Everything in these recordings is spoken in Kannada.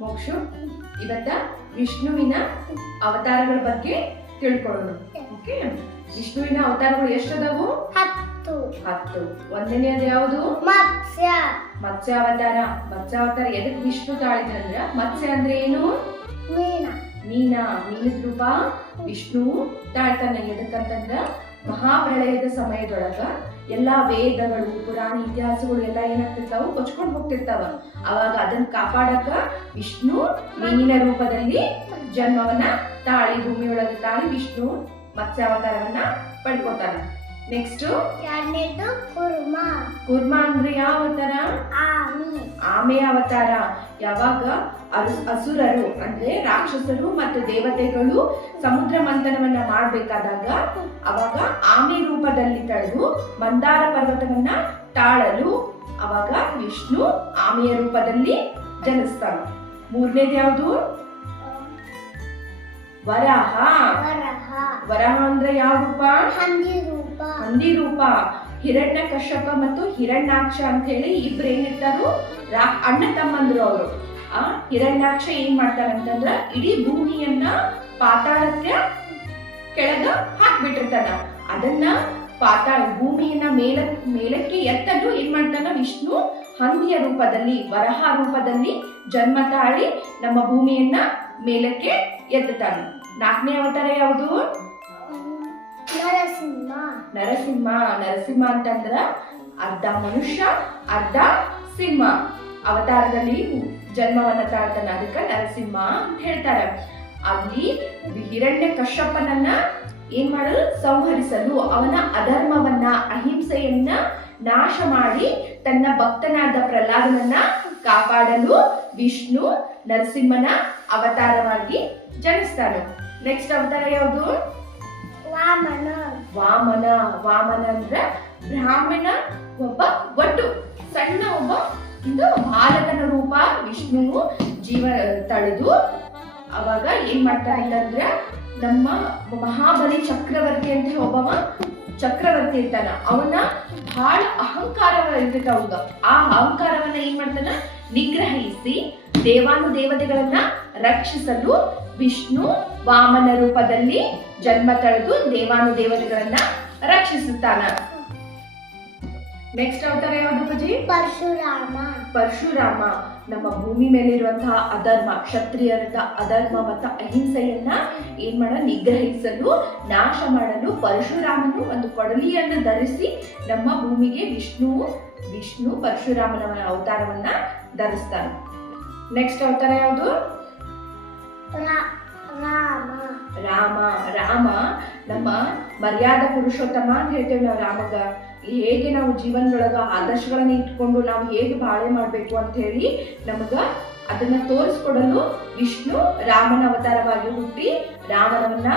ಮೋಕ್ಷು ಇವತ್ತ ವಿಷ್ಣುವಿನ ಅವತಾರಗಳ ಬಗ್ಗೆ ತಿಳ್ಕೊಳ್ಳೋಣ. ಓಕೆ, ವಿಷ್ಣುವಿನ ಅವತಾರಗಳು ಎಷ್ಟದವು? 10. ಒಂದನೇದು ಯಾವುದು? ಮತ್ಸ್ಯ ಅವತಾರ. ಎದಕ್ಕೆ ವಿಷ್ಣು ತಾಳಿದ್ರಂದ್ರ, ಮತ್ಸ್ಯ ಅಂದ್ರೆ ಏನು? ಮೀನದ ರೂಪ ವಿಷ್ಣು ತಾಳ್ತಾನೆ. ಎದಕ್ಕಂತಂದ್ರ ಮಹಾಪ್ರಳಯದ ಸಮಯದೊಳಗ ಎಲ್ಲಾ ವೇದಗಳು, ಪುರಾಣ ಇತಿಹಾಸಗಳು ಎಲ್ಲ ಏನಾಗ್ತಿರ್ತಾವ, ಕೊಚ್ಕೊಂಡು ಹೋಗ್ತಿರ್ತಾವ. ಅವಾಗ ಅದನ್ನ ಕಾಪಾಡಕ ವಿಷ್ಣು ಮೀನಿನ ರೂಪದಲ್ಲಿ ಜನ್ಮವನ್ನ ತಾಳಿ, ಭೂಮಿಯೊಳಗೆ ತಾಳಿ ವಿಷ್ಣು ಮತ್ಸ್ಯಾವತಾರವನ್ನ ಪಡ್ಕೋತಾನ. ನೆಕ್ಸ್ಟ್ ಕೂರ್ಮ ಅಂದ್ರೆ ಯಾವ ಅವತಾರ? ಆಮೆ ಅವತಾರ. ಯಾವಾಗ ಅಸುರರು ಅಂದ್ರೆ ರಾಕ್ಷಸರು ಮತ್ತು ದೇವತೆಗಳು ಸಮುದ್ರ ಮಂಥನವನ್ನ ಮಾಡ್ಬೇಕಾದಾಗ ಅವಾಗ ಆಮೆ ರೂಪದಲ್ಲಿ ತಳೆದು ಮಂದಾರ ಪರ್ವತವನ್ನ ತಾಳಲು ಅವಾಗ ವಿಷ್ಣು ಆಮೆಯ ರೂಪದಲ್ಲಿ ಜನಿಸ್ತಾನ. ಮೂರನೇದು ಯಾವುದು? ವರಾಹ ಅಂದ್ರೆ ಯಾವ ರೂಪ? ಹಂದಿ ರೂಪ. ಹಿರಣ್ಯ ಕಶ್ಯಪ ಮತ್ತು ಹಿರಣ್ಯಾಕ್ಷ ಅಂತ ಹೇಳಿ ಇಬ್ರು ಏನಿರ್ತಾರು, ಅಣ್ಣ ತಮ್ಮಂದ್ರು ಅವರು. ಹಿರಣ್ಯಾಕ್ಷ ಏನ್ ಮಾಡ್ತಾರಂತಂದ್ರ ಇಡೀ ಭೂಮಿಯನ್ನ ಪಾತಾಳಕ್ಕೆ ಕೆಳಗ ಹಾಕ್ಬಿಟ್ಟಿರ್ತಾನ. ಅದನ್ನ ಭೂಮಿಯನ್ನ ಮೇಲಕ್ಕೆ ಎತ್ತಲು ಏನ್ ಮಾಡ್ತಾನ ವಿಷ್ಣು ಹಂದಿಯ ರೂಪದಲ್ಲಿ, ವರಹ ರೂಪದಲ್ಲಿ ಜನ್ಮ ತಾಳಿ ನಮ್ಮ ಭೂಮಿಯನ್ನ ಮೇಲಕ್ಕೆ ಎತ್ತುತ್ತಾನ. 4ನೇ ಅವತಾರ ಯಾವುದು? ನರಸಿಂಹ ಅಂತಂದ್ರ ಅರ್ಧ ಮನುಷ್ಯ ಅರ್ಧ ಸಿಂಹ ಅವತಾರದಲ್ಲಿ ಜನ್ಮವನ್ನ ತಾಳ್ತಾನ. ಅದಕ್ಕ ನರಸಿಂಹ ಅಂತ ಹೇಳ್ತಾರೆ. ಅಲ್ಲಿ ಹಿರಣ್ಯ ಕಶ್ಯಪನನ್ನ ಏನ್ ಮಾಡಲು? ಸಂಹರಿಸಲು, ಅವನ ಅಧರ್ಮವನ್ನ, ಅಹಿಂಸೆಯನ್ನ ನಾಶ ಮಾಡಿ ತನ್ನ ಭಕ್ತನಾದ ಪ್ರಹ್ಲಾದನನ್ನ ಕಾಪಾಡಲು ವಿಷ್ಣು ನರಸಿಂಹನ ಅವತಾರವಾಗಿ ಜನಿಸ್ತಾನೆ. ನೆಕ್ಸ್ಟ್ ಅವತಾರ ಯಾವುದು? ವಾಮನ ಅಂದ್ರೆ ಬ್ರಾಹ್ಮಣ, ಒಬ್ಬ ಒಟ್ಟು ಸಣ್ಣ ಒಬ್ಬ ಬಾಲಕನ ರೂಪ ವಿಷ್ಣು ಜೀವ ತಳೆದು ಅವಾಗ ಏನ್ ಮಾಡ್ತಾನೆ ಅಂತಂದ್ರೆ ನಮ್ಮ ಮಹಾಬಲಿ ಚಕ್ರವರ್ತಿ ಅಂತ ಒಬ್ಬವ ಚಕ್ರವರ್ತಿ ಇರ್ತಾನ. ಅವನ ಬಹಳ ಅಹಂಕಾರ ಇರ್ತೈತ. ಅವಾಗ ಆ ಅಹಂಕಾರವನ್ನ ಏನ್ ಮಾಡ್ತಾನ? ನಿಗ್ರಹಿಸಿ ದೇವಾನುದೇವತೆಗಳನ್ನ ರಕ್ಷಿಸಲು ವಿಷ್ಣು ವಾಮನ ರೂಪದಲ್ಲಿ ಜನ್ಮ ತಳೆದು ದೇವಾನುದೇವತೆಗಳನ್ನ ರಕ್ಷಿಸುತ್ತಾನ. ನೆಕ್ಸ್ಟ್ ಅವತಾರ ಯಾವುದು ಪೂಜಿ? ಪರಶುರಾಮ. ನಮ್ಮ ಭೂಮಿ ಮೇಲಿರುವಂತಹ ಅಧರ್ಮ, ಕ್ಷತ್ರಿಯರ ಅಧರ್ಮ ಮತ್ತು ಅಹಿಂಸೆಯನ್ನ ಏನ್ ಮಾಡ ನಿಗ್ರಹಿಸಲು, ನಾಶ ಮಾಡಲು ಪರಶುರಾಮನು ಒಂದು ಕೊಡಲಿಯನ್ನು ಧರಿಸಿ ನಮ್ಮ ಭೂಮಿಗೆ ವಿಷ್ಣು ಪರಶುರಾಮನ ಅವತಾರವನ್ನ ಧರಿಸ್ತಾನೆ. ನೆಕ್ಸ್ಟ್ ಅವತಾರ ಯಾವುದು? ರಾಮ ನಮ್ಮ ಮರ್ಯಾದ ಪುರುಷೋತ್ತಮ ಅಂತ ಹೇಳ್ತೇವೆ ನಾವು ರಾಮಗ. ಹೇಗೆ ನಾವು ಜೀವನದೊಳಗ ಆದರ್ಶಗಳನ್ನ ಇಟ್ಕೊಂಡು ನಾವು ಹೇಗೆ ಬಾಳೆ ಮಾಡ್ಬೇಕು ಅಂತ ಹೇಳಿ ನಮಗ ಅದನ್ನ ತೋರಿಸ್ಕೊಡಲು ವಿಷ್ಣು ರಾಮನ ಅವತಾರವಾಗಿ ಹುಟ್ಟಿ ರಾವಣನ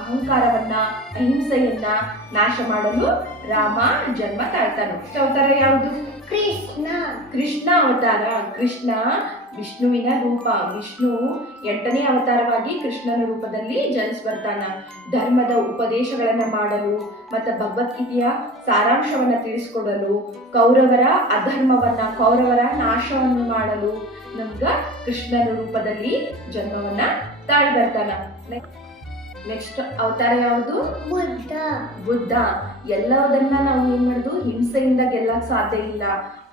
ಅಹಂಕಾರವನ್ನ, ಅಹಿಂಸೆಯನ್ನ ನಾಶ ಮಾಡಲು ರಾಮ ಜನ್ಮ ತಾಳ್ತಾನೆ. ಅವತಾರ ಯಾವುದು? ಕೃಷ್ಣ ಅವತಾರ. ಕೃಷ್ಣ ವಿಷ್ಣುವಿನ ರೂಪ. ವಿಷ್ಣು 8ನೇ ಅವತಾರವಾಗಿ ಕೃಷ್ಣನ ರೂಪದಲ್ಲಿ ಜನಿಸಿ ಬರ್ತಾನ. ಧರ್ಮದ ಉಪದೇಶಗಳನ್ನ ಮಾಡಲು ಮತ್ತು ಭಗವದ್ಗೀತೆಯ ಸಾರಾಂಶವನ್ನ ತಿಳಿಸಿಕೊಡಲು, ಕೌರವರ ನಾಶವನ್ನು ಮಾಡಲು ನಮ್ಗ ಕೃಷ್ಣನ ರೂಪದಲ್ಲಿ ಜನ್ಮವನ್ನ ತಾಳಿ ಬರ್ತಾನ. ನೆಕ್ಸ್ಟ್ ಅವತಾರ ಯಾವುದು? ಬುದ್ಧ. ಎಲ್ಲದನ್ನ ನಾವು ಏನ್ ಮಾಡುದು? ಹಿಂಸೆಯಿಂದ ಗೆಲ್ಲಕ್ ಸಾಧ್ಯ ಇಲ್ಲ.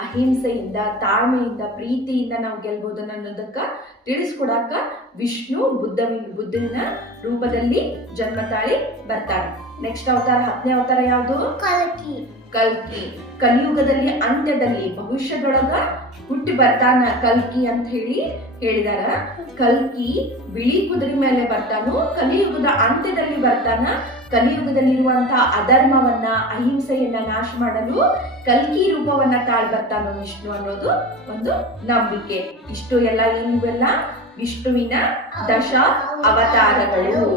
ಅಹಿಂಸೆಯಿಂದ, ತಾಳ್ಮೆಯಿಂದ, ಪ್ರೀತಿಯಿಂದ ನಾವು ಗೆಲ್ಬಹುದು ಅನ್ನೋದಕ್ಕ ತಿಳಿಸ್ಕೊಡಾಕ ವಿಷ್ಣು ಬುದ್ಧನ ರೂಪದಲ್ಲಿ ಜನ್ಮ ತಾಳಿ ಬರ್ತಾನೆ. ನೆಕ್ಸ್ಟ್ ಅವತಾರ 10ನೇ ಅವತಾರ ಯಾವುದು? ಕಲ್ಕಿ. ಕಲಿಯುಗದಲ್ಲಿ ಅಂತ್ಯದಲ್ಲಿ ಭವಿಷ್ಯದೊಳಗ ಹುಟ್ಟಿ ಬರ್ತಾನ ಕಲ್ಕಿ ಅಂತ ಹೇಳಿದಾರ. ಕಲ್ಕಿ ಬಿಳಿ ಕುದುರೆ ಮೇಲೆ ಬರ್ತಾನು. ಕಲಿಯುಗದ ಅಂತ್ಯದಲ್ಲಿ ಬರ್ತಾನ. ಕಲಿಯುಗದಲ್ಲಿರುವಂತಹ ಅಧರ್ಮವನ್ನ, ಅಹಿಂಸೆಯನ್ನ ನಾಶ ಮಾಡಲು ಕಲ್ಕಿ ರೂಪವನ್ನ ತಾಳಿ ಬರ್ತಾನೋ ವಿಷ್ಣು ಅನ್ನೋದು ಒಂದು ನಂಬಿಕೆ. ಇಷ್ಟು ಎಲ್ಲ ಏನಿವೆಲ್ಲ ವಿಷ್ಣುವಿನ 10 ಅವತಾರಗಳು.